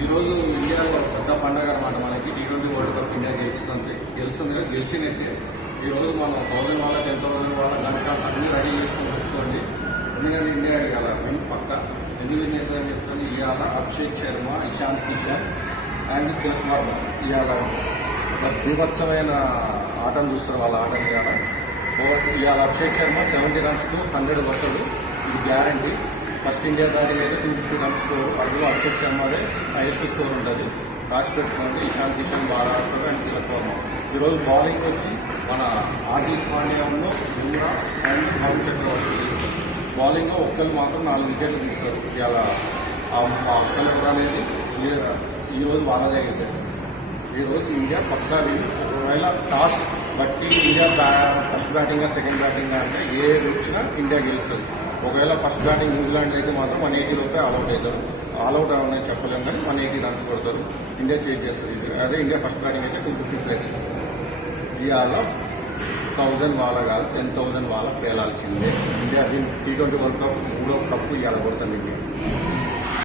ఈరోజు ఇండియాలో పెద్ద పండగ అనమాట. మనకి T20 వరల్డ్ కప్ ఇండియా గెలిచినట్టే. ఈరోజు మనం 1000 వాళ్ళ 10,000 వాళ్ళ గన్ షాట్స్ అన్ని రెడీ చేసుకుని పెట్టుకోండి. ఎందుకంటే ఇండియా ఇవాళ విన్ పక్క. ఎందుకు నేను చెప్తాను, ఇవాళ అభిషేక్ శర్మ, ఇషాంత్ కిషన్ అండ్ తిలక్ వర్మ ఇవాళ ఒక బీభత్సమైన ఆటను చూస్తారు. వాళ్ళ ఆటను ఇవాళ అభిషేక్ శర్మ 70 రన్స్కు 100 కొడతాడు. ఇది గ్యారంటీ. ఫస్ట్ ఇండియా బ్యాటింగ్ అయితే 250 రన్స్ స్కోర్. అందులో అభిషేక్ శర్మదే హైయెస్ట్ స్కోర్ ఉంటుంది. రాసి పెట్టుకోండి. ఇషాంత్ కిషన్ బాగా ఆడుతాడు అండ్ తిలక్ వర్మ. ఈరోజు బౌలింగ్ వచ్చి మన హార్దిక్ పాండ్యాలో బుమ్రా అండ్ వరుణ్ చక్రవర్తి. బౌలింగ్లో ఒక్కరు మాత్రం 4 వికెట్లు తీస్తారు. ఇలా ఆ ఒక్కరు ఎవరు అనేది ఈరోజు వాళ్ళదే అయితే. ఈరోజు ఇండియా పక్కా ఒకవేళ టాస్ బట్టి India first batting second batting అంటే ఏది వచ్చినా ఇండియా గెలుస్తుంది. ఒకవేళ ఫస్ట్ బ్యాటింగ్ న్యూజిలాండ్ అయితే మాత్రం 180 లోపే ఆల్అౌట్ అవుతారు. ఆల్అౌట్ అనేది చెప్పలేము కానీ 180 రన్స్ కొడతారు. ఇండియా చేజ్ చేస్తుంది. అదే ఇండియా ఫస్ట్ బ్యాటింగ్ అయితే 250+. ఇవాళ 1000 వాళ్ళ కాదు 10,000 వాళ్ళ పేలాల్సిందే. ఇండియా T20 వరల్డ్ కప్ 3వ కప్పు ఇవాళ కొడుతుంది ఇండియా.